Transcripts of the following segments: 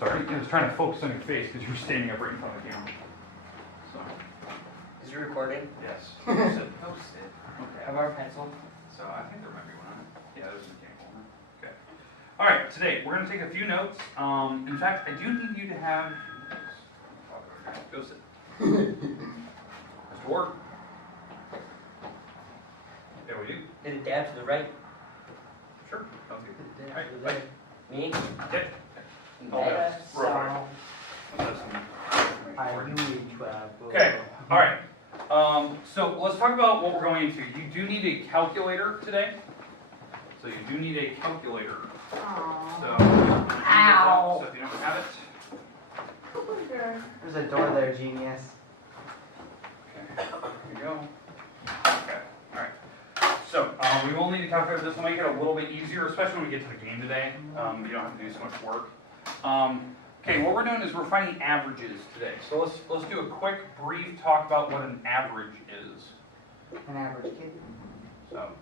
Sorry, I was trying to focus on your face because you were standing up right in front of the camera. So, Is it recording? yes. Post it. Okay. Have our pencil? So I think there might be one on it. Yeah, there's a mechanical one. Okay. All right, today we're going to take a few notes. In fact, I do need you to have. Go sit. Mr. Ward. There we do. Did it dab to the right? Sure. Sounds good. Did it All right, dab to the right? Me? Okay. Yes. Right. That's Are you in trouble? Okay. All right. So let's talk about what we're going into. You do need a calculator today. So you do need a calculator. So, Ow. So if you don't have it, There's a door there, genius. okay, here you go. Okay, all right. So we will need a calculator. This will make it a little bit easier, especially when we get to the game today. You don't have to do so much work. Okay, what we're doing is we're finding averages today. So let's do a quick, brief talk about what an average is. An average kid. So,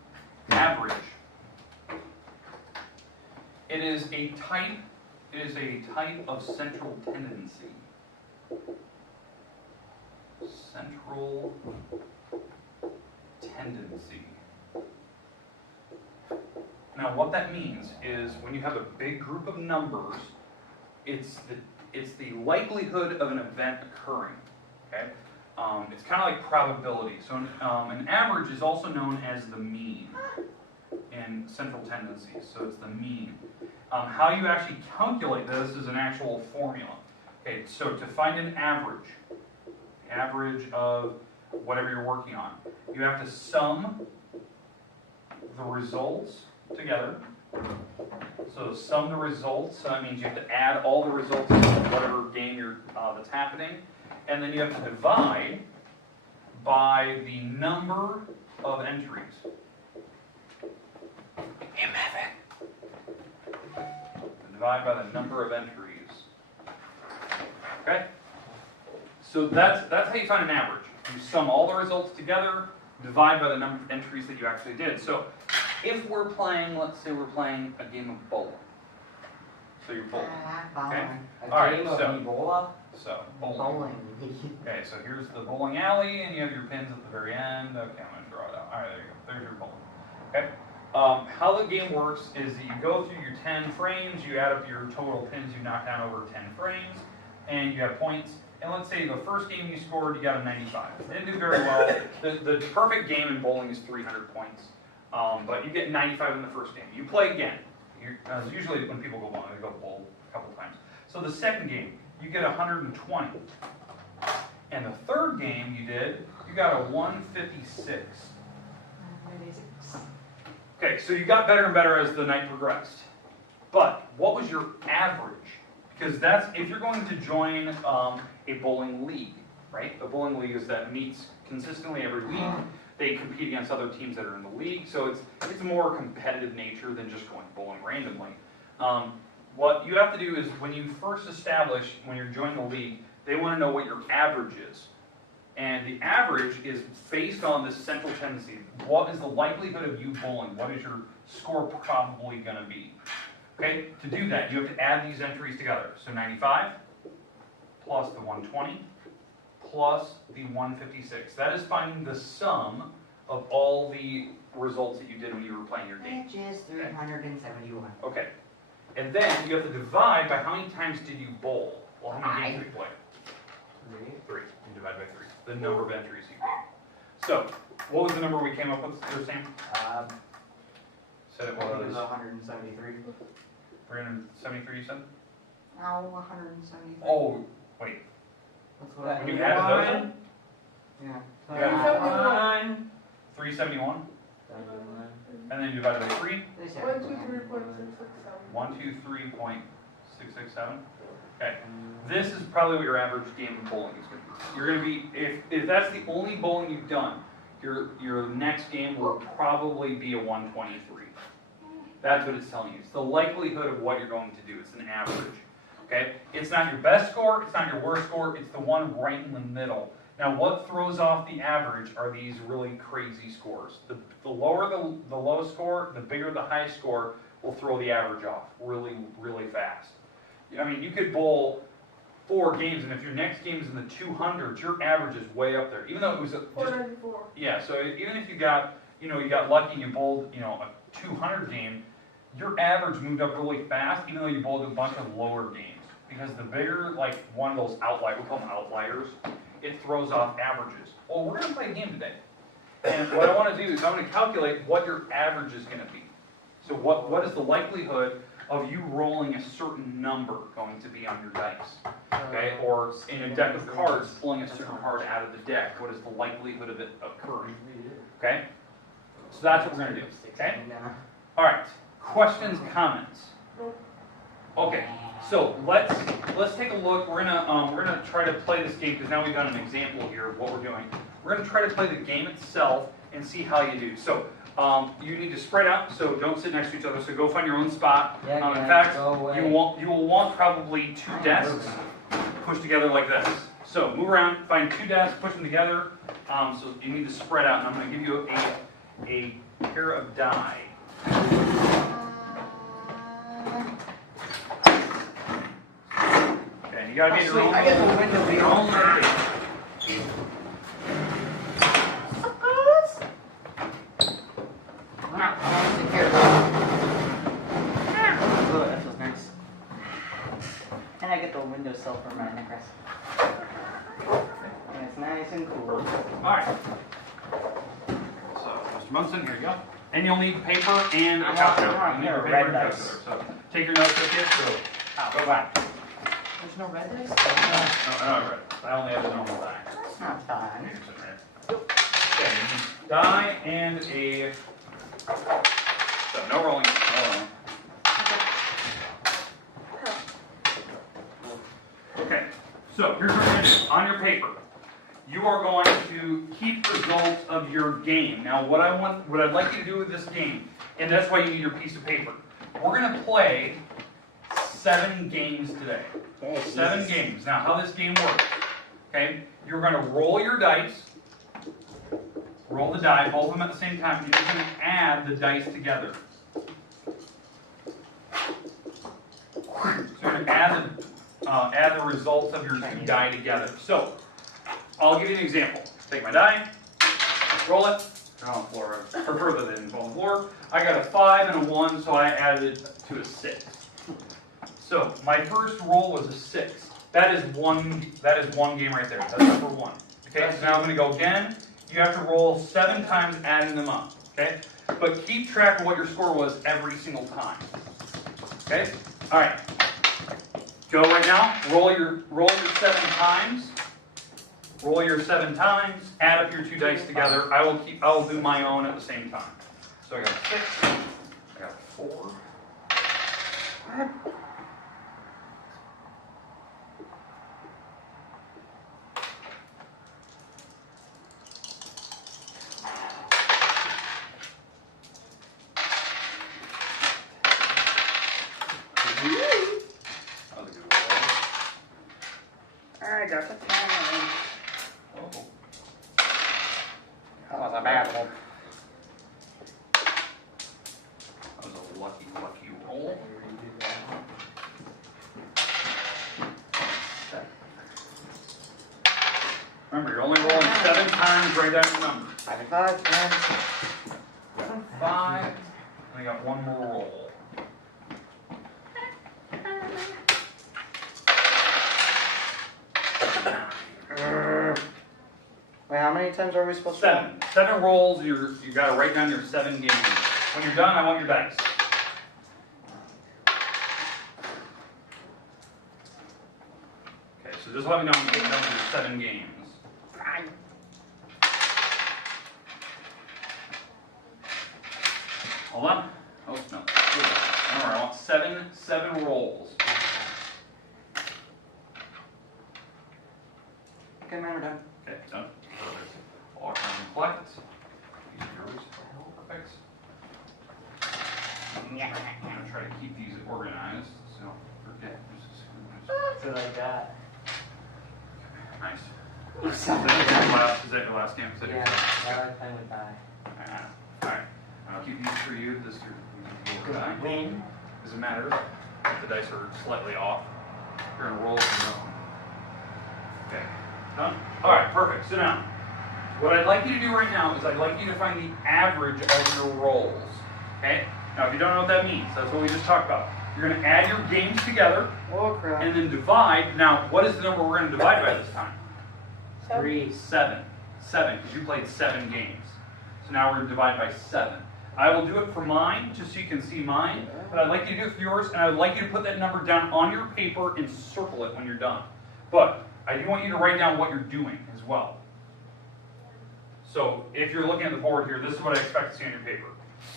average. It is a type of central tendency. Central tendency. Now what that means is when you have a big group of numbers, it's the likelihood of an event occurring. Okay? It's kind of like probability. So an average is also known as the mean in central tendencies. So it's the mean. How you actually calculate this is an actual formula. Okay, so to find an average of whatever you're working on, you have to sum the results together. So sum the results, so that means you have to add all the results of whatever game that's happening, and then you have to divide by the number of entries. Divide by the number of entries. Okay? So that's how you find an average. You sum all the results together, divide by the number of entries that you actually did. So if we're playing, let's say we're playing a game of bowling. So you're bowling. Okay? A All right, game of so- Ebola? So bowling. Bowling. Okay, so here's the bowling alley, and you have your pins at the very end. Okay, I'm going to draw it out. All right, there you go. There's your bowling. Okay? How the game works is that you go through your 10 frames, you add up your total pins you knock down over 10 frames, and you have points. And let's say the first game you scored, you got a 95. Didn't do very well. The perfect game in bowling is 300 points. But you get 95 in the first game. You play again. Usually when people go bowling, they go bowl a couple times. So the second game, you get 120. And the third game you did, you got a 156. Okay, so you got better and better as the night progressed. But what was your average? Because that's, if you're going to join a bowling league, right? A bowling league is that meets consistently every week. They compete against other teams that are in the league, so it's more competitive nature than just going bowling randomly. What you have to do is when you first establish, when you're joining the league, they want to know what your average is. And the average is based on this central tendency. What is the likelihood of you bowling? What is your score probably going to be? Okay, to do that, you have to add these entries together. So 95 plus the 120 plus the 156. That is finding the sum of all the results that you did when you were playing your game. Which is 371. Okay, and then you have to divide by how many times did you bowl? Well, how many games did you play? 3. You divide by 3. The number of entries you gave. So, what was the number we came up with, Sam? Said it I think it was was 173. 373, you said? No, 173. Oh, wait. That's what I When you added those in? Yeah. Yeah. 371? And then you divided by 3? 123.667. Okay. This is probably what your average game of bowling is going to be. You're going to be, if that's the only bowling you've done, your next game will probably be a 123. That's what it's telling you. It's the likelihood of what you're going to do. It's an average. Okay? It's not your best score, it's not your worst score, it's the one right in the middle. Now what throws off the average are these really crazy scores. The lower the low score, the bigger the high score will throw the average off really, really fast. I mean, you could bowl 4 games, and if your next game is in the 200s, your average is way up there. Even though it was just 494. yeah. So even if you got you got lucky and you bowled a 200 game, your average moved up really fast, even though you bowled a bunch of lower games. Because the bigger, like one of those outliers, we call them outliers, it throws off averages. Well, we're going to play a game today. And what I want to do is I'm going to calculate what your average is going to be. So what is the likelihood of you rolling a certain number going to be on your dice? Okay? Or in a deck of cards, pulling a certain card out of the deck. What is the likelihood of it occurring? Okay? So that's what we're going to do. Okay? All right. Questions, comments? Okay. So let's take a look. We're gonna try to play this game because now we've got an example here of what we're doing. We're gonna try to play the game itself and see how you do. So you need to spread out. So don't sit next to each other. So go find your own spot. Yeah, In guys, fact, go away. you will want probably 2 desks pushed together like this. So move around, find 2 desks, push them together. So you need to spread out. And I'm gonna give you a pair of die. Okay, and you gotta be in your own. I get the window your own location. Oh, that feels nice. And I get the windowsill for my necklace. And it's nice and cool. Alright. So, Mr. Munson, here you go. And you'll need paper and a calculator. I You'll need want your a paper red and dice. calculator. So, take your notes with you, so go back. There's no red dice? No, I don't read. I only have the normal die. That's not fun. Okay, you need die and a. So, no rolling. No rolling. Okay, so here's what we're going to do. On your paper, you are going to keep results of your game. Now, what I'd like you to do with this game, and that's why you need your piece of paper. We're going to play 7 games today. 7 games. Now, how this game works, okay? You're going to roll your dice, roll the die, both of them at the same time, and you're going to add the dice together. So you're going to add the results of your 2 die together. So, I'll give you an example. Take my die, roll it, throw it on the floor, or further than fall on the floor. I got a 5 and a 1, so I added it to a 6. So, my first roll was a 6. That is one game right there. That's number 1. Okay, so now I'm going to go again. You have to roll 7 times, adding them up. Okay? But keep track of what your score was every single time. Okay? Alright. Go right now. Roll your 7 times. Roll your 7 times. Add up your 2 dice together. I will do my own at the same time. So I got 6. I got 4. That was a good roll. I got the time. Oh. That was a bad one. That was a lucky roll. Remember, you're only rolling 7 times. Write down your number. 5, 5. And I got one more roll. Wait, how many times are we supposed to roll? 7. 7 rolls. You got to write down your 7 games. When you're done, I want your dice. Okay, so just let me know when you get done with your 7 games. Hold on. Oh no. Remember, I want 7 rolls. Okay, mine are done. Okay, done. Perfect. All time and collect. These are yours. Perfect. I'm gonna try to keep these organized, so don't forget. So like that. Nice. You Is suck. that your last game? Is that your Yeah, first? I like playing with die. Alright. I'll keep these for you. This is your die. Win. Doesn't matter if the dice are slightly off. You're gonna roll as you go. Okay, done? All right, perfect. So now, what I'd like you to do right now is I'd like you to find the average of your rolls. Okay? Now, if you don't know what that means, that's what we just talked about. You're gonna add your games together Oh crap. and then divide. Now, what is the number we're gonna divide by this time? 3. 7. 7, because you played 7 games. So now we're gonna divide by 7. I will do it for mine, just so you can see mine, but I'd like you to do it for yours, and I'd like you to put that number down on your paper and circle it when you're done. But I do want you to write down what you're doing as well. So if you're looking at the board here, this is what I expect to see on your paper.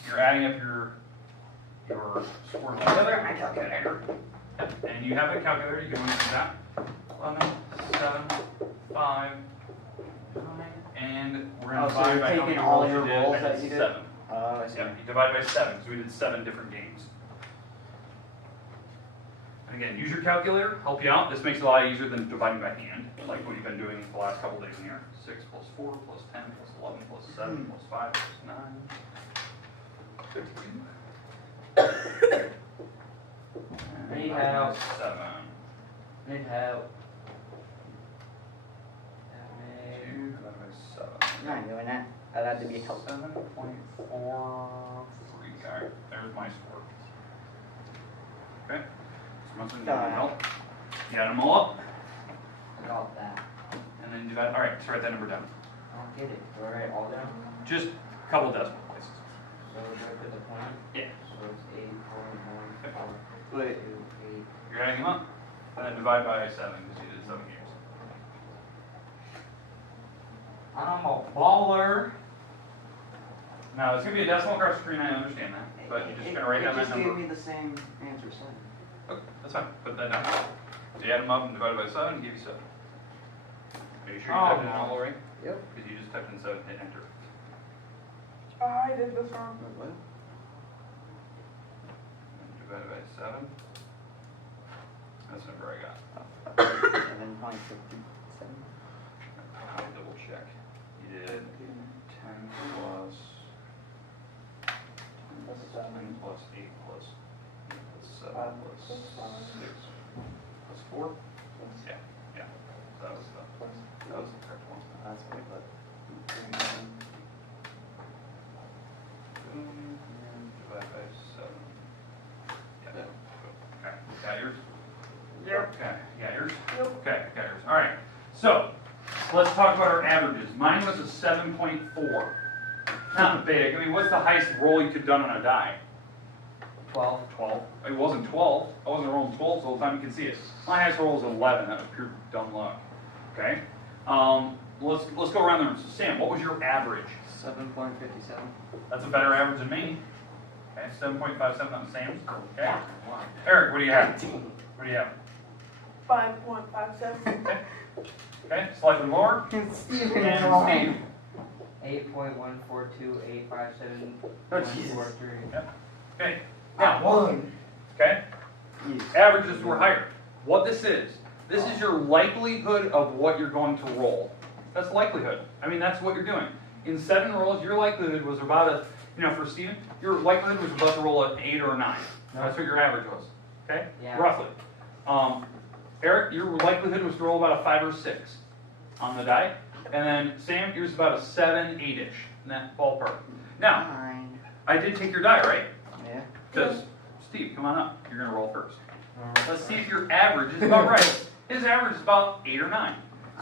You're adding up your score together, my calculator. Yep. And you have a calculator, you can use that. 11, 7, 5, 9, and we're going Oh, to so divide you're by how many taking all rolls your you rolls did. that you did? 7. Oh, I see. Yeah, you divide by 7, because we did 7 different games. And again, use your calculator, help you out. This makes it a lot easier than dividing by hand, like what you've been doing the last couple days in here. 6 plus 4 plus 10 plus 11 plus 7 plus 5 plus 9. 52. Need And help. 7. Need help. 2 divided by 7. I'm not doing that. I'd have to be helpful. 7.43. Alright, there's my score. Okay. So must have Done. help. You add them all up, Got that. and then divide. Alright, so write that number down. I don't get it. Do I write all down? Just a couple decimal places. So do I put the point? Yeah. So it's 8.14. Wait. 8. You're adding them up, and then divide by 7 because you did 7 games. I'm a baller. Now, it's going to be a decimal across the screen, I understand that, but you're just going to write down that It just number. gave me the same answer, so. Okay, that's fine. Put that down. So you add them up and divide by 7 and give you 7. Are you sure you Oh, typed it in all the way? Yep. Because you just typed in 7, hit enter. I did this wrong. What? And divided by 7. That's the number I got. 7.57. I'll double check. You did 10 plus 7 plus 8 plus 7 plus 6 plus 4. Yeah, yeah. So that was the correct one. That's pretty good. Boom, and divide by 7. Yeah. Okay. Got yours? Yep. Okay. Got yours? Yep. Okay. Got yours. All right. So let's talk about our averages. Mine was a 7.4. Not big. I mean, what's the highest roll you could have done on a die? 12. 12. It wasn't 12. I wasn't rolling 12 the whole time you can see it. My highest roll was 11. That was pure dumb luck. Okay. Let's go around the room. So Sam, what was your average? 7.57. That's a better average than me. Okay, 7.57 on Sam's. Okay. Eric, what do you have? What do you have? 5.57. Okay. Okay, slightly more. Stephen And Ryan. 8.142857. Oh, Jesus. 143. Okay. Now, Now, one. okay. Yes. Averages were higher. What this is your likelihood of what you're going to roll. That's likelihood. I mean, that's what you're doing. In 7 rolls, your likelihood was about for Steven, your likelihood was about to roll an 8 or a 9. That's what your average was. Okay? Yeah. Roughly. Eric, your likelihood was to roll about a 5 or 6 on the die. And then Sam, yours about a 7, 8-ish in that ballpark. Now, Fine. I did take your die, right? Yeah. Because, Steve, come on up. You're going to roll first. Let's see if your average is about right. His average is about 8 or 9.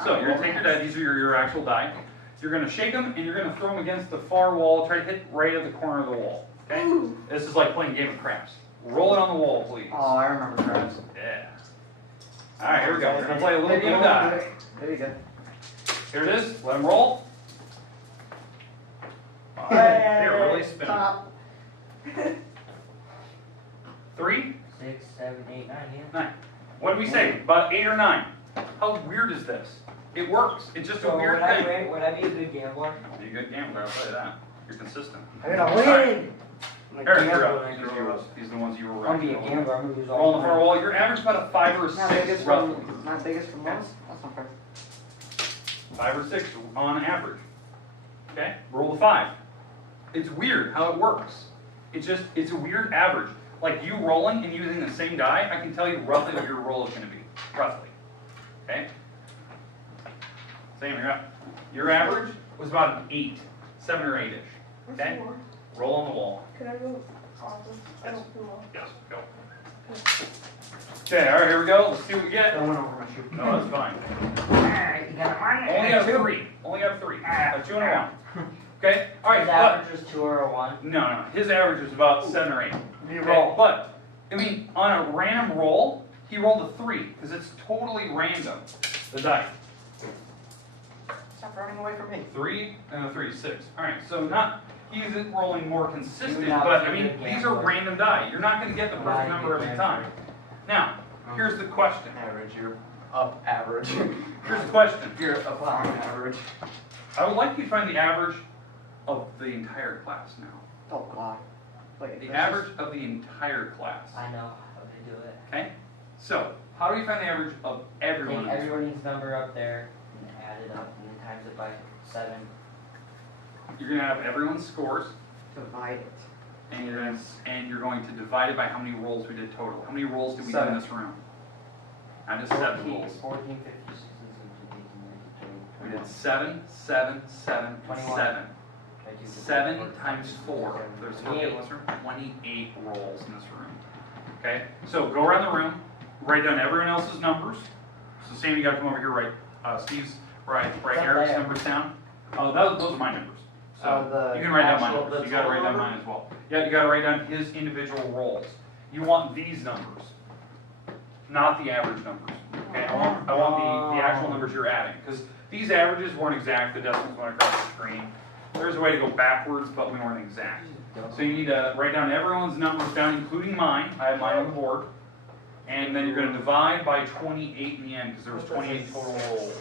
So you're going to take your die. These are your actual die. You're going to shake them, and you're going to throw them against the far wall. Try to hit right at the corner of the wall. Okay? This is like playing Game of Craps. Roll it on the wall, please. Oh, I remember crabs. Yeah. All right, here we go. We're going to play a little game of die. There you go. Here it is. Let them roll. Wow, they're really spinning. Top. 3, 6, 7, 8, 9, yeah. 9. What did we say? About 8 or 9. How weird is this? It works. It's just a So weird would I, thing. would I be a good gambler? Be a good gambler, I'll tell you that. You're consistent. I'm gonna win. I'm Eric, gambler you're up. when I These grow are yours. up. These are the ones you were I'm gonna be a right. gambler. I'm gonna lose all Roll on the my far money. wall. Your average is about a 5 or a 6, Not biggest roughly. from not biggest from most. That's not fair. 5 or 6 on average. Okay? Roll the 5. It's weird how it works. It's a weird average. like you rolling and using the same die, I can tell you roughly what your roll is gonna be, roughly, okay? Same, your average was about an 8, 7 or 8-ish, okay? Four. Roll on the wall. Can I go office? I don't feel well. Yes, go. Okay, all right, here we go. Let's see what we get. That went over my shoe. No, that's fine. Alright, you got a one? Only have 3. Only have 3. A 2 and a 1. Okay, all right, His but average was 2 or a 1. no. His average was about 7 or 8. You Okay, but I mean, on a random roll, he rolled a 3 because it's totally random. The die. Stop running away from me. 3 and a 3, 6. All right, so not. He isn't rolling more consistent, You're not but I a mean, good these are gambler. random die. You're not going to get the Not perfect a number good every gambler. time. Now, here's the question. Average, you're up average. Here's the question. You're up on average. I would like you to find the average of the entire class now. Oh god. Wait, The average of the entire class. I know how to do it. Okay? So, how do you find the average of everyone? Take everybody's number up there and add it up and then times it by 7. You're gonna have everyone's scores, Divide it. and you're going to divide it by how many rolls we did total. How many rolls did we do in 7. this room? I just 7 rolls. 14, 15, 16, 17, 18, 19, 20, We did 7, 7, 7, 21. 7. 22, 7 times 4. There's 28. okay, let's remember, 28 rolls in this room. Okay? So go around the room, write down everyone else's numbers. So Sam, you gotta come over here, write Steve's, write Up Eric's there. numbers down. Those are my numbers. So The you can write down my actual- numbers. the You gotta write down total mine as well. Yeah, you gotta write down his individual rolls. You want these numbers, not the average numbers. Okay, I want the actual numbers you're adding, because these averages weren't exact, the decimals went across the screen. There's a way to go backwards, but we weren't exact. So you need to write down everyone's numbers down, including mine. I have mine on the board. And then you're gonna divide by 28 in the end, because there was 28 total rolls.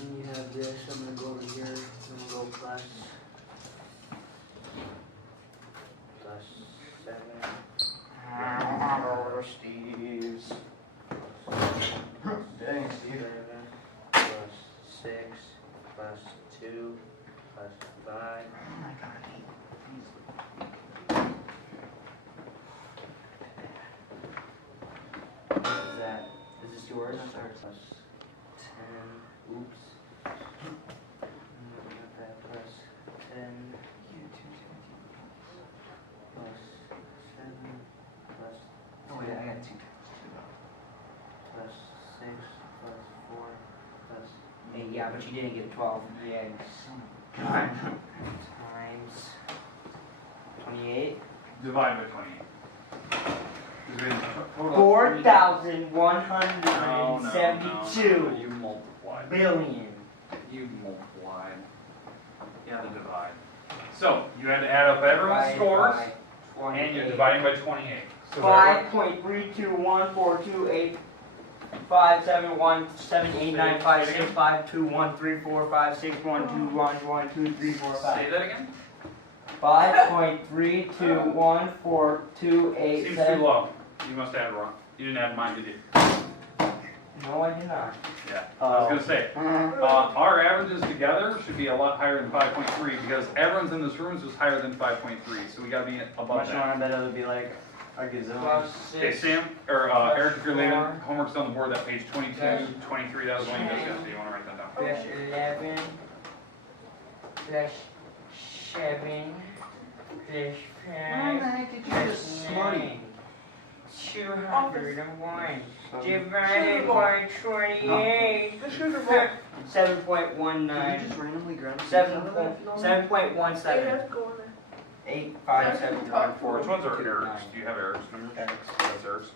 And you have this, I'm gonna go over here, I'm gonna go plus 7, Over Steve's. Dang, Steve. 7, plus 6, plus 2, plus 5. Oh my god. What is that? Is this yours? That's ours. Plus 10, oops. Plus 10, plus 7, plus Oh wait, I got 2. plus 6, plus 4, plus 8. Yeah, but you didn't get 12. Yeah. Times 28. Divide by 28. Is it total? 4,172 You multiplied. billion. You multiplied. You had to divide. So, you had to add up everyone's scores, and you're dividing by 28. So everyone- 5.32142857178956521345612134567 Say that again? 5.3214287. Seems too low. You must add wrong. You didn't add mine, did you? No, I did not. Yeah. I was gonna say, our averages together should be a lot higher than 5.3 because everyone's in this room was higher than 5.3. So we gotta be above Much that. more, I bet it would be like a gazillion. Plus Okay, 6. Sam, or Eric, if you're leaving, 4. homework's on the board, that page 22, Yes. 23, that was one you guys got, so you wanna write that down. Plus 11. Plus 7. Plus 5. did Plus 9. 201. Divided Oh. by 28. The sugar bowl. 7.19. just randomly grab 7.17. It has to go in there. 8, 5, 7, 5, 4. Which ones are Eric's? Do you have Eric's numbers? That's Eric's.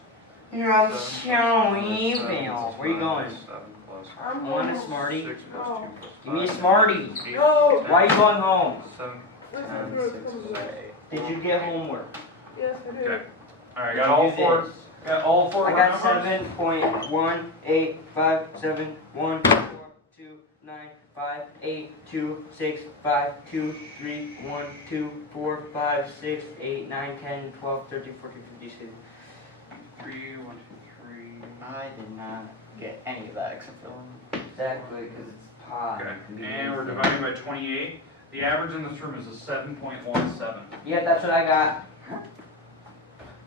You're so evil. Where you going? 7 plus I'm Want a going. Smartie? 6 plus 2 plus 5. Give me a Smartie. 8, No. Why are you going home? 7. This is 10, where it 6, comes in. 8. Did you get homework? Yes, I do. Okay. Alright, Did got you all do 4. this? Got all 4 I got numbers? 7.1857124528265231245689101213141516. 3, 1, 2, 3. I did not get any of that except for one. Exactly, because it's pi. Okay, and we're dividing by 28. The average in this room is a 7.17. Yeah, that's what I got.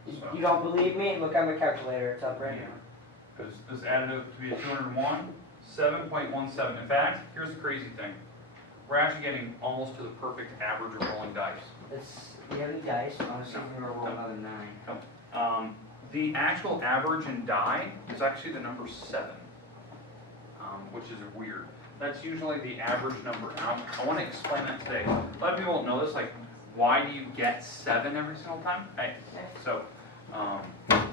You don't believe me? Look at my calculator, it's up right now. Because this added up to be a 201, 7.17. In fact, here's the crazy thing. We're actually getting almost to the perfect average of rolling dice. You have any dice? Honestly, I'm gonna roll another 9. The actual average in die is actually the number 7, which is weird. That's usually the average number. I want to explain that today. A lot of people don't know this, like, why do you get 7 every single time? Hey, so, just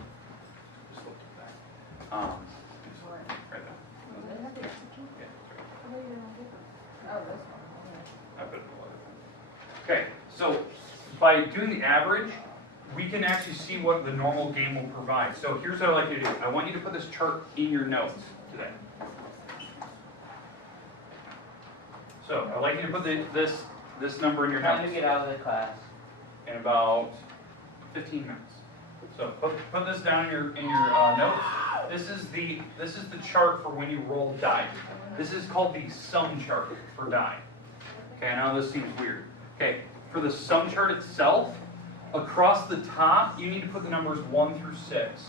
look at that. Right there. Yeah, I put it below. Okay, so by doing the average, we can actually see what the normal game will provide. So here's what I'd like you to do. I want you to put this chart in your notes today. So I'd like you to put this number in your Time to notes get out of the class. in about 15 minutes. So put this down in your notes. This is the chart for when you roll die. This is called the sum chart for die. Okay, I know this seems weird. Okay, for the sum chart itself, across the top, you need to put the numbers 1 through 6.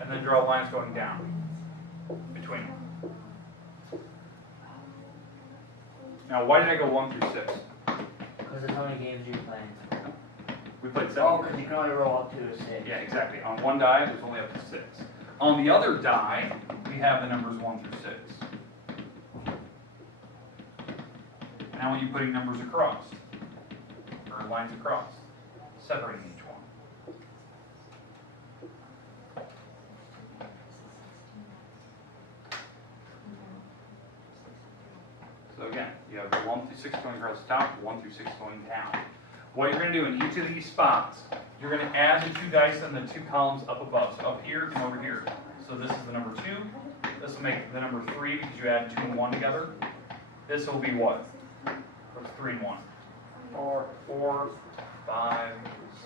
And then draw lines going down between them. Now, why did I go 1 through 6? Because of how many games you're playing. We played 7. Oh, because you can only roll up to a 6. Yeah, exactly. On one die, there's only up to 6. On the other die, we have the numbers 1 through 6. Now when you're putting numbers across, or lines across, separating each one. So again, you have 1 through 6 going across the top, 1 through 6 going down. What you're going to do in each of these spots, you're going to add the 2 dice in the 2 columns up above, so up here and over here. So this is the number 2. This will make the number 3 because you add 2 and 1 together. This will be what? What's 3 and 1? 4, 5,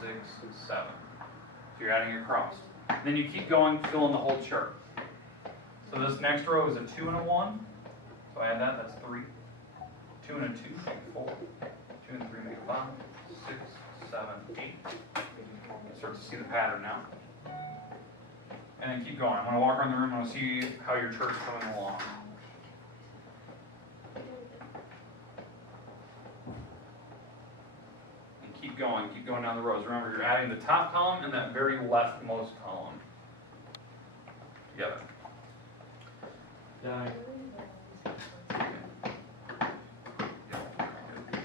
6, 7. So you're adding across. Then you keep going, fill in the whole chart. So this next row is a 2 and a 1. So I add that, that's 3. 2 and a 2 make 4. 2 and 3 make 5. 6, 7, 8. You start to see the pattern now. And then keep going. I'm going to walk around the room and I want to see how your chart is coming along. And keep going down the rows. Remember, you're adding the top column and that very leftmost column together. Done.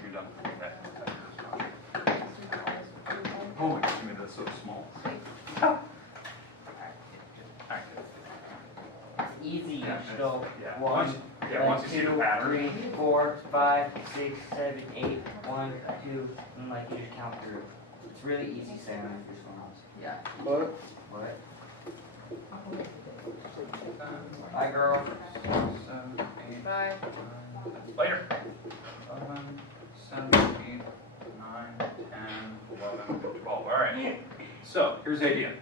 You're done. Okay. Oh, excuse me, that's so small. Easy. Yeah, Just go yeah. 1, Once you see the 2, pattern. 3, 4, 5, 6, 7, 8, 1, 2, and like you just count through. It's really easy saying on your first ones. Yeah. What? Bye, girl. 7, 8, Bye. later. 11, 7, 8, 9, 10, 11, 12. All right. So here's the idea.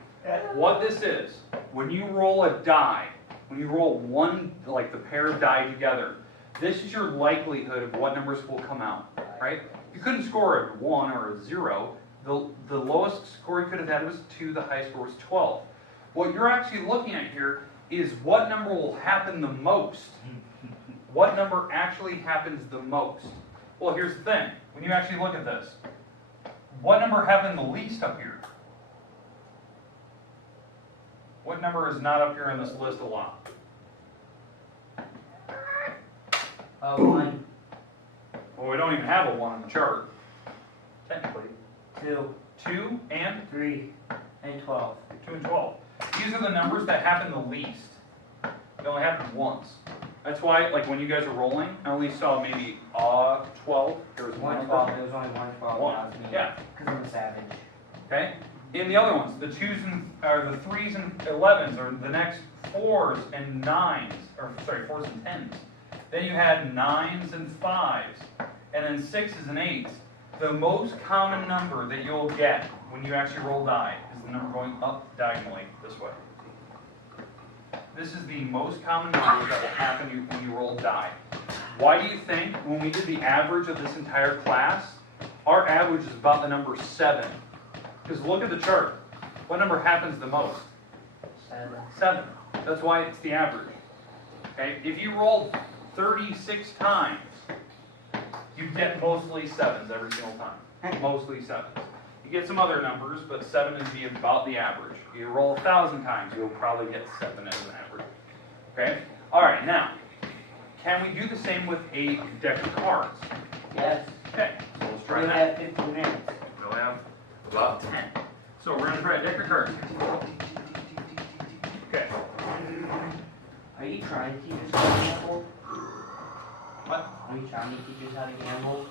What this is, when you roll a die, when you roll one, like the pair of die together, this is your likelihood of what numbers will come out, right? You couldn't score a 1 or a 0. The lowest score you could have had was 2, the highest score was 12. What you're actually looking at here is what number will happen the most. What number actually happens the most? Well, here's the thing. When you actually look at this, what number happened the least up here? What number is not up here on this list a lot? 1, Well, we don't even have a 1 on the chart, technically. 2, 2 and 3, and 12. 2 and 12. These are the numbers that happen the least. They only happen once. That's why, like when you guys are rolling, I only saw maybe 12. There was one 112. number. It was only 112. One. That was me. Yeah. Because I'm a savage. Okay? In the other ones, the 2s and or the 3s and 11s, or the next 4s and 9s, or sorry, 4s and 10s. Then you had 9s and 5s, and then 6s and 8s. The most common number that you'll get when you actually roll die is the number going up diagonally this way. This is the most common number that will happen when you roll die. Why do you think when we did the average of this entire class, our average is about the number 7. Because look at the chart. What number happens the most? 7. 7. That's why it's the average. Okay? If you rolled 36 times, you get mostly 7s every single time. Mostly 7s. You get some other numbers, but 7 is about the average. You roll 1,000 times, you'll probably get 7 as an average. Okay? Alright, now, can we do the same with a deck of cards? Yes. Okay, so let's We try only that. have 15 minutes. We'll have about 10. So we're going to try a deck of cards. Okay. Are you trying to teach us how to gamble? What? Are you trying to teach us how to gamble?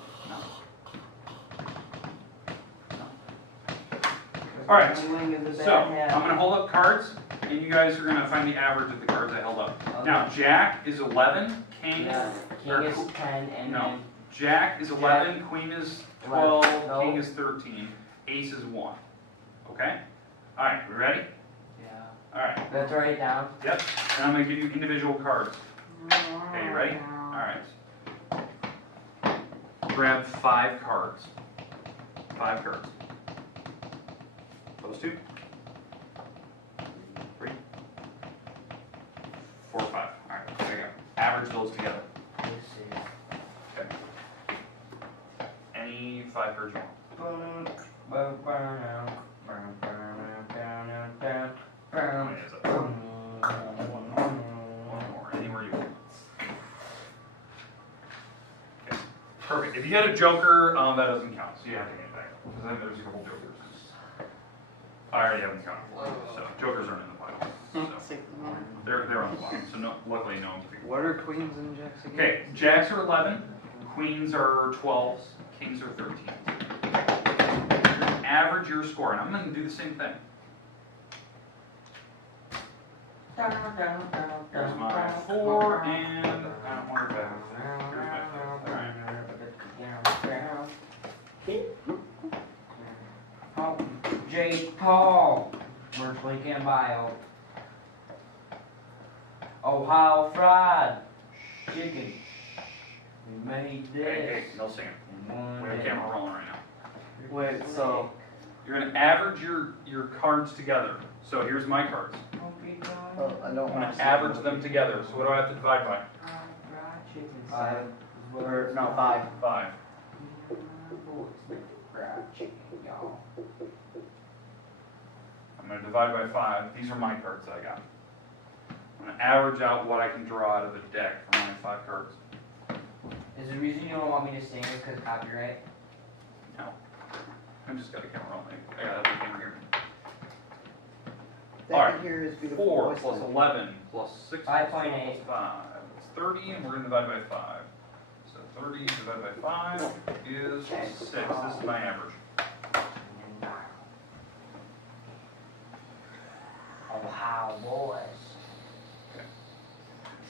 Alright, Gambling is a bad So, I'm habit. going to hold up cards, and you guys are going to find the average of the cards I held up. Okay. Now, Jack is 11, King, Yeah, King or is 10 and no. then Jack is 11, Queen is 11, 12, no. King is 13, Ace is 1. Okay? Alright, we ready? yeah. Alright, We have to write it down. yep. And I'm going to give you individual cards. Okay, you ready? Alright. Grab 5 cards. 5 cards. Those 2. 3. 4, 5. Alright, there you go. Average those together. This is Okay. Any 5 cards you want. How many is it? One more. Anywhere you want. Okay. Perfect. If you get a joker, that doesn't count, so you have to get it back. Because I think there's a couple jokers. I already have them counted. So jokers aren't in the pile. So they're on the bottom. So no, luckily no one's big. What are queens and jacks again? Okay, jacks are 11, queens are 12s, kings are 13s. Average your score, and I'm going to do the same thing. Here's my 4, and I don't want her back. Here's my 5. All right. Jake Paul, virtually can bio. Ohio fried chicken. We made Hey, this. hey, no singing. in one We have day. camera rolling right now. Wait, so You're going to average your cards together. So here's my cards. I don't I'm want going to average them together. So what do I have to divide by? Five. Or no, 5. 5. I'm going to divide by 5. These are my cards that I got. I'm going to average out what I can draw out of the deck from my 5 cards. Is the reason you don't want me to sing is because copyright? No. I just got a camera rolling. I got everything here. That Alright, here is beautiful. 4 What's plus that? 11 plus 6 plus 4 5.8. plus 5. It's 30, and we're going to divide by 5. So 30 divided by 5 is 6. This is my average. Ohio boys.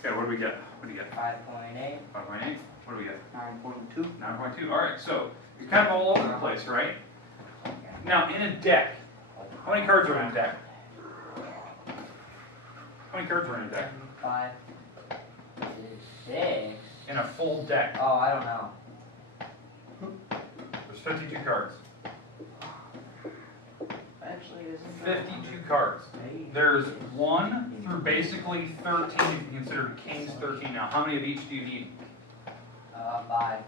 Okay, what do we get? What do you get? 5.8. 5.8? What do we get? 9.2. 9.2. Alright, so you're kind of all over the place, right? Now, in a deck, how many cards are in a deck? How many cards are in a deck? 5. 6. In a full deck, Oh, I don't know. there's 52 cards. Actually, isn't 52 cards. There's 1 through basically 13 if you consider kings 13. Now, how many of each do you need? 5.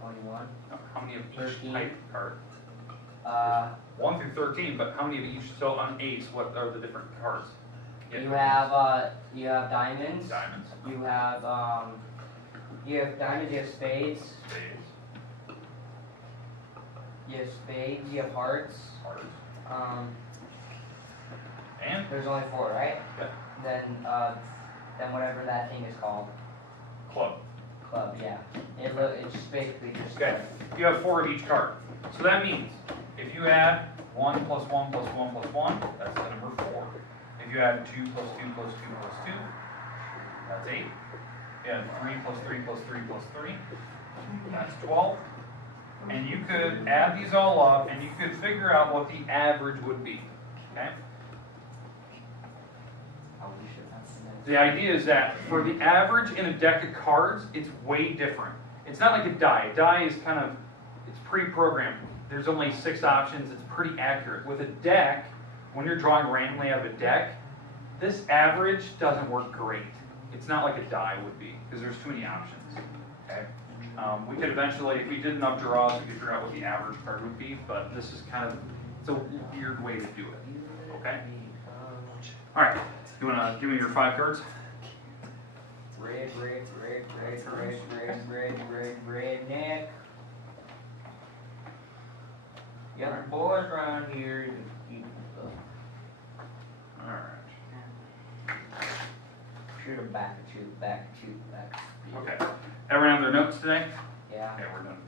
21. No, how many of each 13. type card? 1 through 13, but how many of each? So on ace, what are the different cards? You have diamonds. Diamonds, You have diamonds. You have spades. spades, You have spades. You have hearts. hearts, and There's only 4, right? Yeah. Then whatever that thing is called. club. Club. Yeah. It's just basically just. Okay, you have 4 of each card. So that means if you add 1 plus 1 plus 1 plus 1, that's the number 4. If you add 2 plus 2 plus 2 plus 2, that's 8. You add 3 plus 3 plus 3 plus 3, that's 12. And you could add these all up and you could figure out what the average would be. Okay? The idea is that for the average in a deck of cards, it's way different. It's not like a die. A die is kind of It's pre-programmed. There's only 6 options. It's pretty accurate. With a deck, when you're drawing randomly out of a deck, this average doesn't work great. It's not like a die would be, because there's too many options. Okay. We could eventually, if we did enough draws, we could figure out what the average card would be, but this is kind of, it's a weird way to do it. Okay. All right. You wanna give me your 5 cards? Red, red, red, red, red, red, red, red, redneck. Got our boys around here to keep us up. All right. Shoot 'em back, shoot back, shoot back. Okay. Everyone have their notes today? Yeah. Okay, we're done.